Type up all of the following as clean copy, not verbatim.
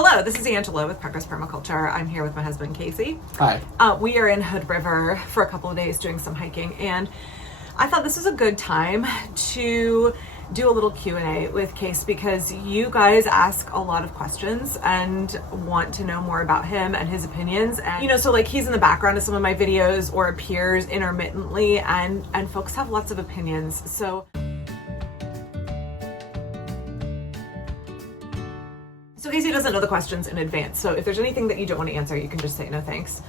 Hello, this is Angela with Parkrose Permaculture. I'm here with my husband, Casey. Hi. We are in Hood River for a couple of days doing some hiking, and I thought this is a good time to do a little Q&A with Case because you guys ask a lot of questions and want to know more about him and his opinions. And, so like he's in the background of some of my videos or appears intermittently, and folks have lots of opinions. So Casey doesn't know the questions in advance. So if there's anything that you don't want to answer, you can just say no thanks.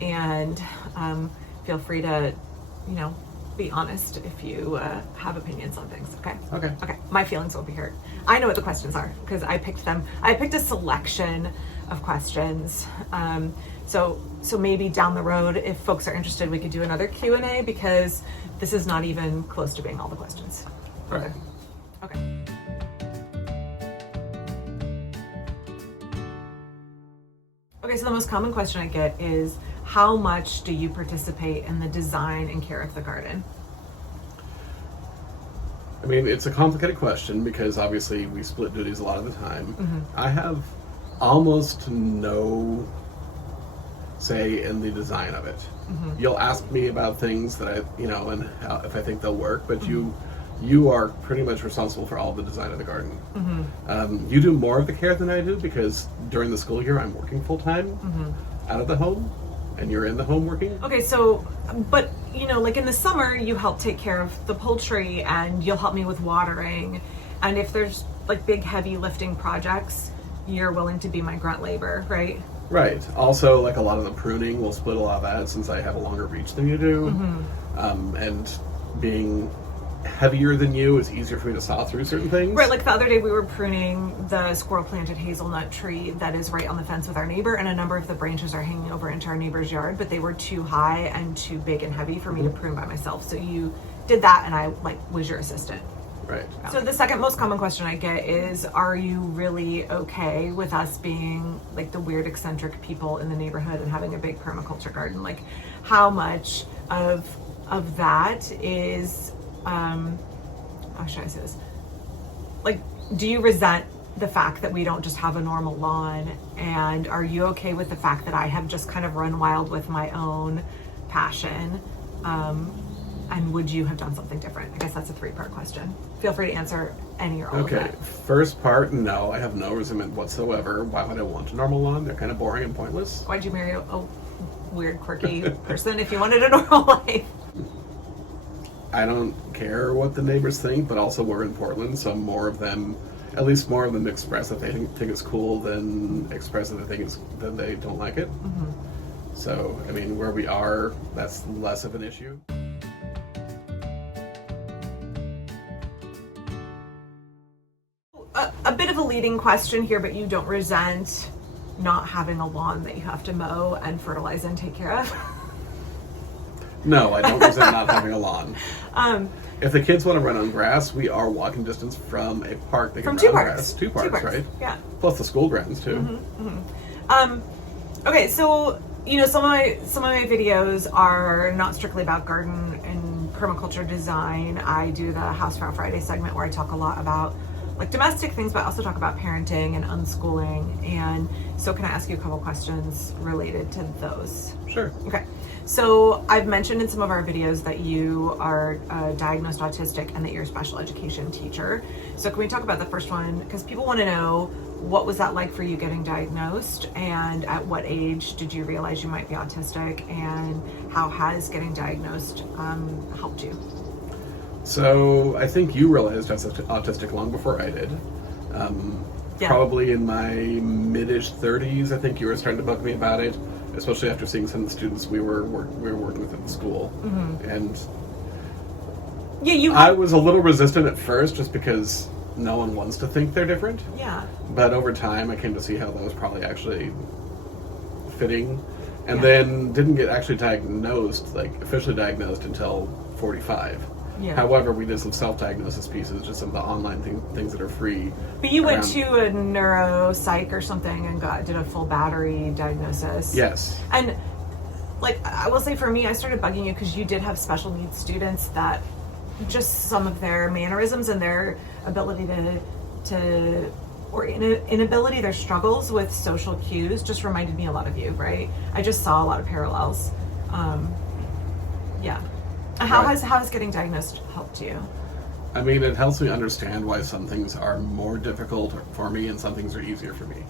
And feel free to, be honest if you have opinions on things, okay? Okay. My feelings won't be hurt. I know what the questions are because I picked them. I picked a selection of questions. So maybe down the road, if folks are interested, we could do another Q&A because this is not even close to being all the questions. Right. Okay. Okay, so the most common question I get is, how much do you participate in the design and care of the garden? I mean, it's a complicated question because obviously we split duties a lot of the time. Mm-hmm. I have almost no say in the design of it. Mm-hmm. You'll ask me about things that and if I think they'll work, but mm-hmm. You are pretty much responsible for all the design of the garden. Mm-hmm. You do more of the care than I do because during the school year I'm working full-time mm-hmm. out of the home, and you're in the home working. Okay, so, but like in the summer you help take care of the poultry and you'll help me with watering, and if there's like big heavy lifting projects, you're willing to be my grunt labor, right? Right. Also, like a lot of the pruning, we'll split a lot of that since I have a longer reach than you do. Mm-hmm. And being heavier than you, it's easier for me to saw through certain things. Right, like the other day we were pruning the squirrel planted hazelnut tree that is right on the fence with our neighbor, and a number of the branches are hanging over into our neighbor's yard, but they were too high and too big and heavy for me to prune by myself. So you did that and I was your assistant. Right. So the second most common question I get is, are you really okay with us being like the weird eccentric people in the neighborhood and having a big permaculture garden? Like how much of that is how should I say this? Like, do you resent the fact that we don't just have a normal lawn? And are you okay with the fact that I have just kind of run wild with my own passion? And would you have done something different? I guess that's a 3-part question. Feel free to answer any or all of that. Okay, first part, no, I have no resentment whatsoever. Why would I want a normal lawn? They're kind of boring and pointless. Why'd you marry a weird, quirky person if you wanted a normal life? I don't care what the neighbors think, but also we're in Portland, so more of them express that they think it's cool than express that they don't like it. Mm-hmm. So, I mean, where we are, that's less of an issue. A bit of a leading question here, but you don't resent not having a lawn that you have to mow and fertilize and take care of? No, I don't resent not having a lawn. If the kids want to run on grass, we are walking distance from a park. They can run on grass. Two parks, right? Yeah. Plus the school grounds too. Mm-hmm, mm-hmm. Okay, so some of my videos are not strictly about garden and permaculture design. I do the House Route Friday segment where I talk a lot about like domestic things, but I also talk about parenting and unschooling. And so can I ask you a couple questions related to those? Sure. Okay. So I've mentioned in some of our videos that you are diagnosed autistic and that you're a special education teacher. So can we talk about the first one? Because people want to know, what was that like for you getting diagnosed, and at what age did you realize you might be autistic, and how has getting diagnosed helped you? So I think you realized I was autistic long before I did. Yeah. Probably in my mid-ish 30s, I think you were starting to bug me about it, especially after seeing some of the students we were working with at the school. Mm-hmm. And I was a little resistant at first just because no one wants to think they're different. Yeah. But over time, I came to see how that was probably actually fitting, and then didn't get actually diagnosed, like officially diagnosed, until 45. Yeah. However, we did some self-diagnosis pieces, just some of the online things that are free. But you went to a neuropsych or something and did a full battery diagnosis. Yes. And like, I will say for me, I started bugging you because you did have special needs students that just some of their mannerisms and their ability to or inability, their struggles with social cues just reminded me a lot of you, right? I just saw a lot of parallels. Yeah. How has getting diagnosed helped you? I mean, it helps me understand why some things are more difficult for me and some things are easier for me.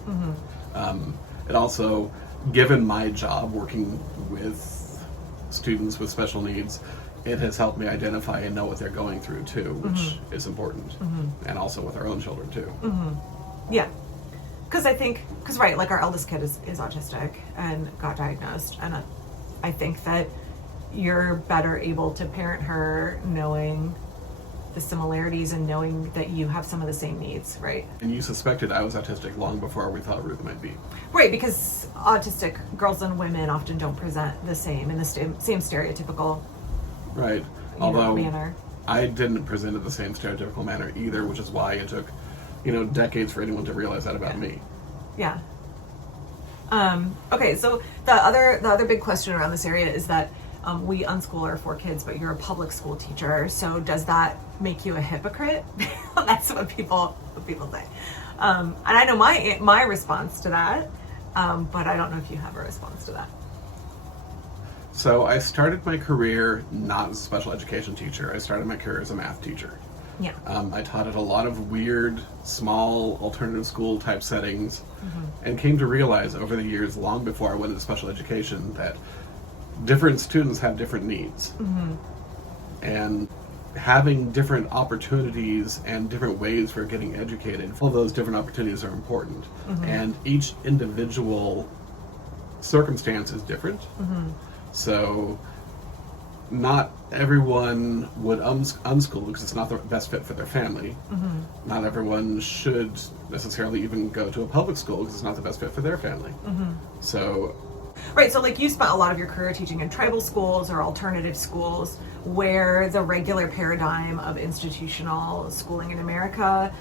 It also, given my job working with students with special needs, it has helped me identify and know what they're going through too, which is important. And also with our own children too. Yeah. Because right, like our eldest kid is autistic and got diagnosed. And I think that you're better able to parent her knowing the similarities and knowing that you have some of the same needs, right? And you suspected I was autistic long before we thought Ruth might be. Right, because autistic girls and women often don't present the same in the same stereotypical manner. I didn't present in the same stereotypical manner either, which is why it took, decades for anyone to realize that about me. Yeah. Okay, so the other big question around this area is that we unschool our 4 kids, but you're a public school teacher. So does that make you a hypocrite? That's what people say. And I know my response to that, but I don't know if you have a response to that. So I started my career not as a special education teacher. I started my career as a math teacher. Yeah. I taught at a lot of weird, small, alternative school type settings, and came to realize over the years, long before I went into special education, that different students have different needs. And having different opportunities and different ways for getting educated, all of those different opportunities are important. And each individual circumstance is different. So not everyone would unschool because it's not the best fit for their family. Not everyone should necessarily even go to a public school because it's not the best fit for their family. So right, so like you spent a lot of your career teaching in tribal schools or alternative schools where the regular paradigm of institutional schooling in America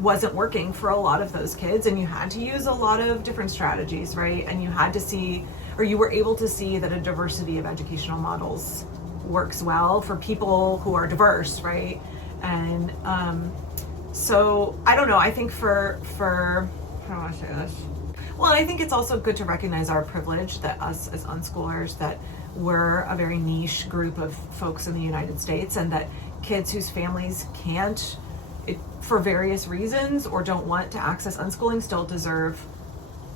wasn't working for a lot of those kids, and you had to use a lot of different strategies, right? And you had to see, or you were able to see, that a diversity of educational models works well for people who are diverse, right? And so I don't know, I think for how do I say this? Well, I think it's also good to recognize our privilege, that us as unschoolers, that we're a very niche group of folks in the United States, and that kids whose families can't, for various reasons, or don't want to access unschooling, still deserve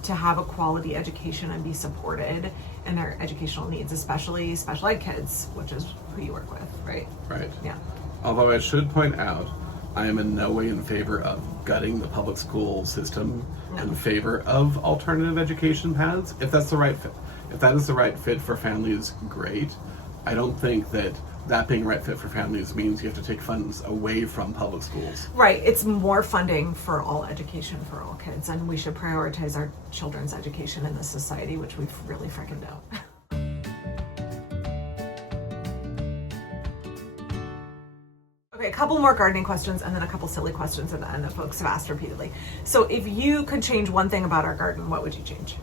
to have a quality education and be supported in their educational needs, especially special ed kids, which is who you work with, right? Right. Yeah. Although I should point out, I am in no way in favor of gutting the public school system in favor of alternative education paths. If that's the right fit, if that is the right fit for families, great. I don't think that being the right fit for families means you have to take funds away from public schools. Right. It's more funding for all education for all kids, and we should prioritize our children's education in this society, which we've really freaking don't. Okay, a couple more gardening questions and then a couple silly questions at the end that folks have asked repeatedly. So if you could change one thing about our garden, what would you change?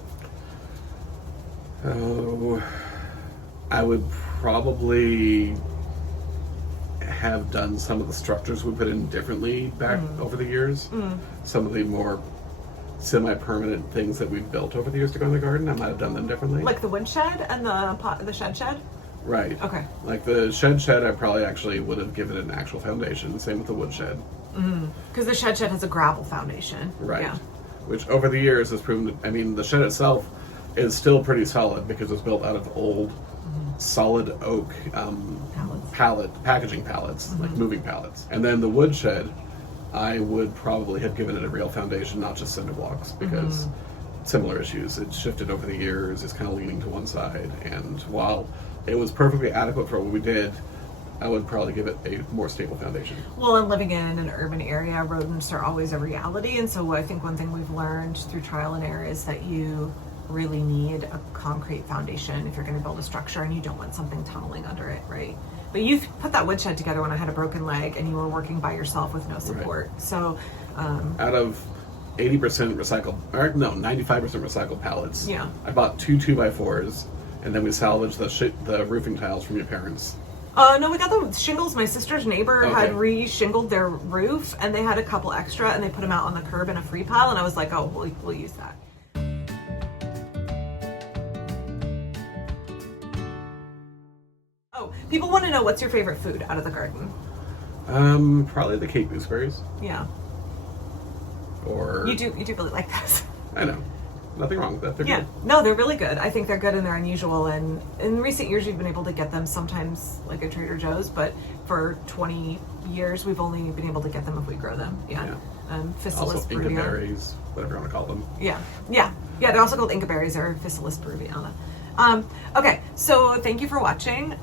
Oh, I would probably have done some of the structures we put in differently back over the years. Some of the more semi-permanent things that we've built over the years to go in the garden, I might have done them differently. Like the woodshed and the shed? Right. Okay. Like the shed, I probably actually would have given it an actual foundation. Same with the woodshed. Because the shed has a gravel foundation. Right. Yeah. Which over the years has proven to, I mean, the shed itself is still pretty solid because it was built out of old solid oak packaging pallets, like moving pallets. And then the woodshed, I would probably have given it a real foundation, not just cinder blocks, because similar issues. It shifted over the years, it's kind of leaning to one side, and while it was perfectly adequate for what we did, I would probably give it a more stable foundation. Well, and living in an urban area, rodents are always a reality, and so I think one thing we've learned through trial and error is that you really need a concrete foundation if you're going to build a structure, and you don't want something tunneling under it, right? But you put that woodshed together when I had a broken leg and you were working by yourself with no support. Right. So out of 80% recycled, or no, 95% recycled pallets, yeah, I bought 2 2x4s, and then we salvaged the roofing tiles from your parents. No, we got the shingles. My sister's neighbor had re-shingled their roof, and they had a couple extra, and they put them out on the curb in a free pile, and I was like, oh, we'll use that. Oh, people want to know, what's your favorite food out of the garden? Probably the Cape gooseberries. Yeah. Or You do really like those. I know. Nothing wrong with that. They're good. No, they're really good. I think they're good and they're unusual. And in recent years, we've been able to get them sometimes like at Trader Joe's, but for 20 years, we've only been able to get them if we grow them. Yeah. Also, Physalis Inca peruviana. berries, whatever you want to call them. Yeah. They're also called Inca berries or Physalis peruviana. Okay, so thank you for watching.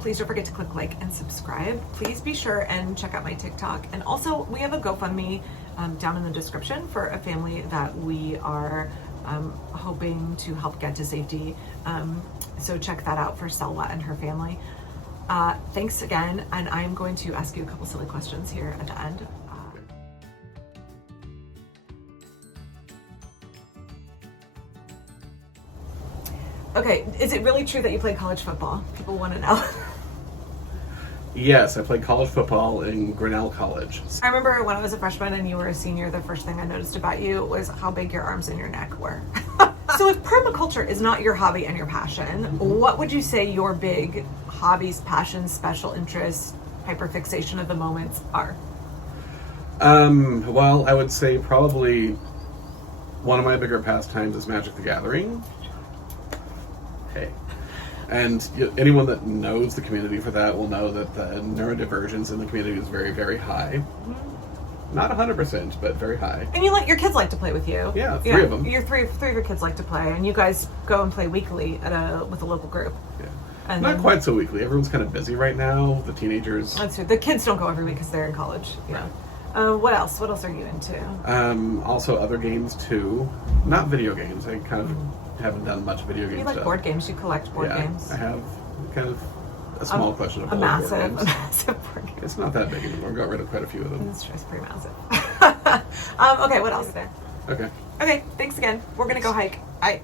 Please don't forget to click like and subscribe. Please be sure and check out my TikTok. And also, we have a GoFundMe down in the description for a family that we are hoping to help get to safety. So check that out for Selwa and her family. Thanks again, and I'm going to ask you a couple silly questions here at the end. Okay, is it really true that you played college football? People want to know. Yes, I played college football in Grinnell College. I remember when I was a freshman and you were a senior, the first thing I noticed about you was how big your arms and your neck were. So if permaculture is not your hobby and your passion, what would you say your big hobbies, passions, special interests, hyperfixation of the moments are? Well, I would say probably one of my bigger pastimes is Magic the Gathering. Hey. And anyone that knows the community for that will know that the neurodivergence in the community is very, very high. Not 100%, but very high. And your kids like to play with you. Yeah, three of them. Three of your kids like to play, and you guys go and play weekly with a local group. Yeah. And Not quite so weekly. Everyone's kind of busy right now. The teenagers. That's true. The kids don't go every week because they're in college. Yeah. What else? What else are you into? Also other games too. Not video games. I kind of haven't done much video games. You like board games? You collect board games? I have kind of a small collection of a board games. massive board game. It's not that big anymore. Got rid of quite a few of them. It's pretty massive. Okay, what else is there? Okay. Okay, thanks again. We're gonna go hike. Bye.